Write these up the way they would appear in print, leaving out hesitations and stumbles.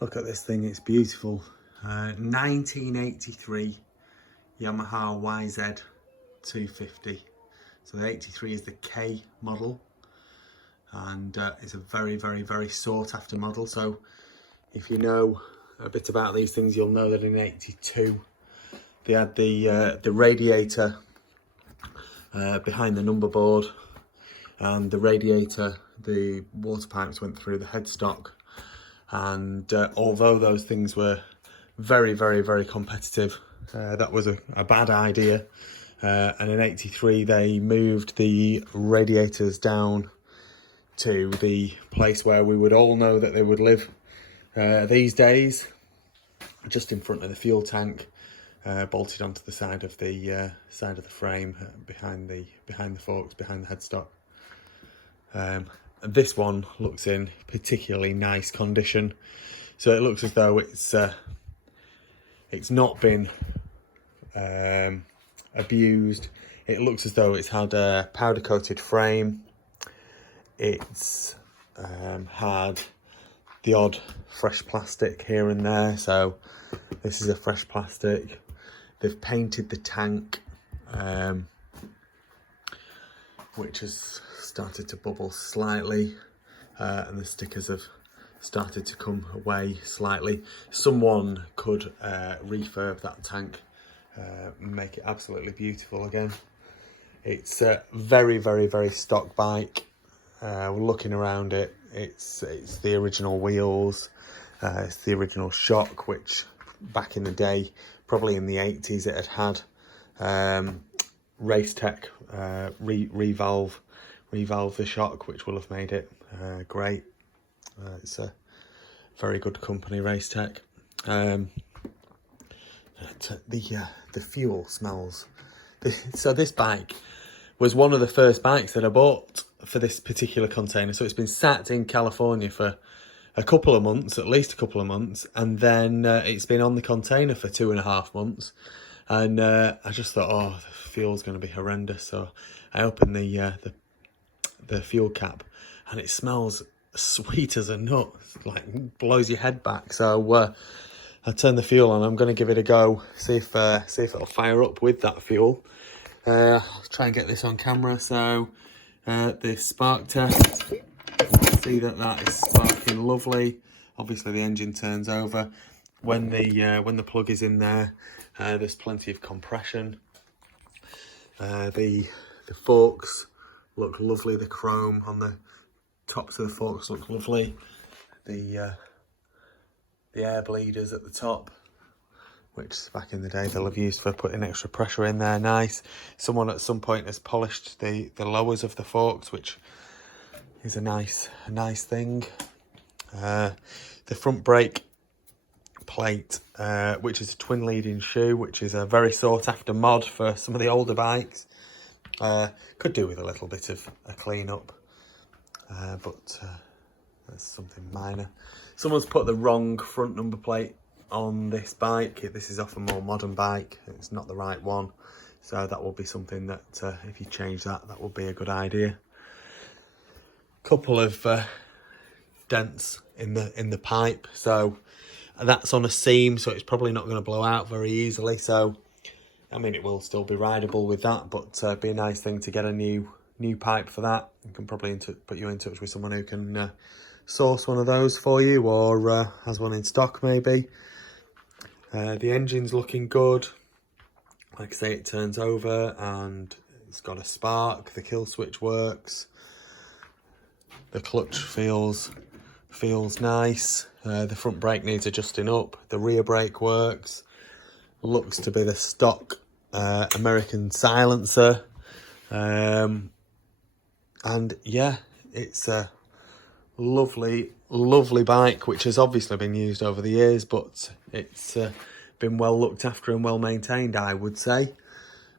Look at this thing, it's beautiful. 1983 Yamaha yz250. So the 83 is the K model, and it's a very, very, very sought after model. So if you know a bit about these things, you'll know that in 82 they had the radiator behind the number board, and the radiator, the water pipes went through the headstock, and although those things were very, very, very competitive, that was a bad idea, and in 83 they moved the radiators down to the place where we would all know that they would live these days, just in front of the fuel tank, bolted onto the side of the frame, behind the forks, behind the headstock. This one looks in particularly nice condition, so it looks as though it's not been abused. It looks as though it's had a powder coated frame. It's had the odd fresh plastic here and there, so this is a fresh plastic. They've painted the tank, which has started to bubble slightly, and the stickers have started to come away slightly. Someone could refurb that tank, make it absolutely beautiful again. It's a very, very, very stock bike. We're looking around it. It's the original wheels. It's the original shock, which back in the day, probably in the 80s, it had Race Tech revalve the shock, which will have made it great. It's a very good company, Race Tech. The fuel smells. So this bike was one of the first bikes that I bought for this particular container. So it's been sat in California for a couple of months, at least a couple of months, and then it's been on the container for 2.5 months. And I just thought, oh, the fuel's going to be horrendous. So I opened the fuel cap, and it smells sweet as a nut, like blows your head back. So I turned the fuel on. I'm going to give it a go, see if it'll fire up with that fuel. I'll try and get this on camera. So the spark test, see that is sparking lovely. Obviously the engine turns over when the plug is in there. There's plenty of compression. The forks look lovely. The chrome on the tops of the forks look lovely. The air bleeders at the top, which back in the day they'll have used for putting extra pressure in there, nice. Someone at some point has polished the lowers of the forks, which is a nice thing. The front brake plate, which is a twin leading shoe, which is a very sought after mod for some of the older bikes. Could do with a little bit of a clean up, but that's something minor. Someone's put the wrong front number plate on this bike. This is off a more modern bike. It's not the right one, so that will be something that if you change that will be a good idea. Couple of dents in the pipe, so that's on a seam, so it's probably not going to blow out very easily. So I mean, it will still be rideable with that, but it'd be a nice thing to get a new pipe for that. You can probably put you in touch with someone who can source one of those for you, or has one in stock maybe. The engine's looking good. Like I say, it turns over and it's got a spark. The kill switch works. The clutch feels nice. The front brake needs adjusting up. The rear brake works. Looks to be the stock American silencer. And yeah, it's a lovely bike, which has obviously been used over the years, but it's been well looked after and well maintained, I would say.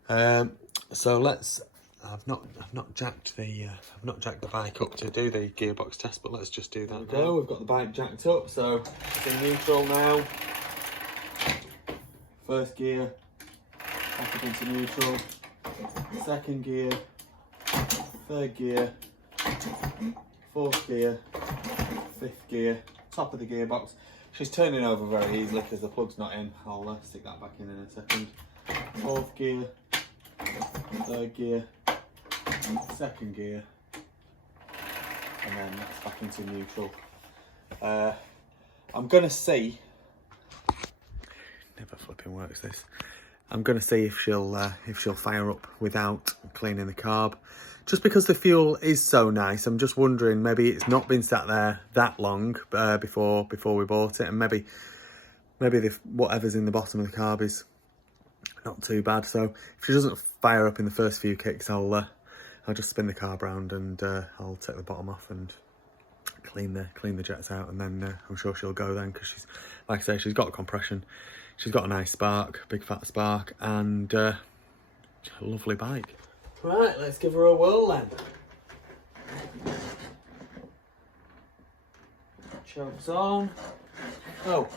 So let's. I've not jacked the bike up to do the gearbox test, but let's just do that now. We've got the bike jacked up, so it's in neutral now. First gear, back up into neutral. Second gear, third gear, fourth gear, fifth gear, top of the gearbox. She's turning over very easily because the plug's not in. I'll stick that back in a second. 4th gear, 3rd gear, 2nd gear, and then that's back into neutral. I'm gonna see. Never flipping works this. I'm gonna see if she'll fire up without cleaning the carb. Just because the fuel is so nice, I'm just wondering maybe it's not been sat there that long before we bought it, and maybe whatever's in the bottom of the carb is not too bad. So if she doesn't fire up in the first few kicks, I'll just spin the carb round and I'll take the bottom off and clean the jets out, and then I'm sure she'll go then, because she's, like I say, she's got compression, she's got a nice spark, big fat spark, and a lovely bike. Right, let's give her a whirl then. Chokes on. Oh,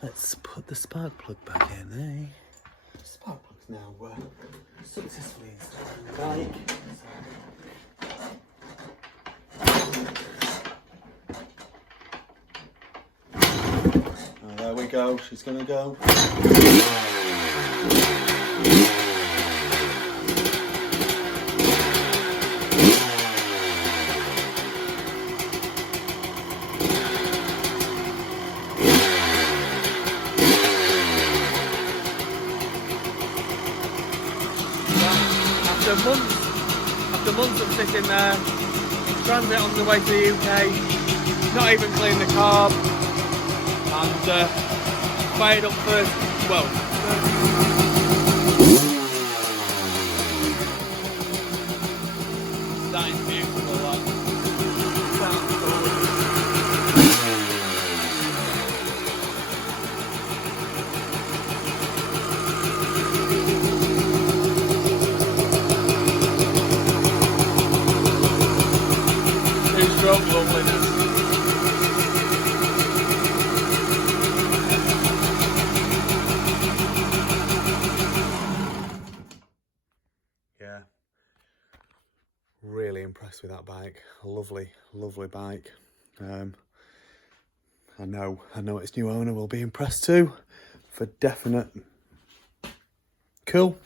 let's put the spark plug back in, eh? The spark plug's now successfully installed in the bike. Oh, there we go, she's gonna go. After months of sitting there, transit on the way to the UK, not even clean the carb, and fired up first, that is beautiful, that. Two-stroke loveliness. Yeah, really impressed with that bike. A lovely bike. I know its new owner will be impressed too, for definite. Cool.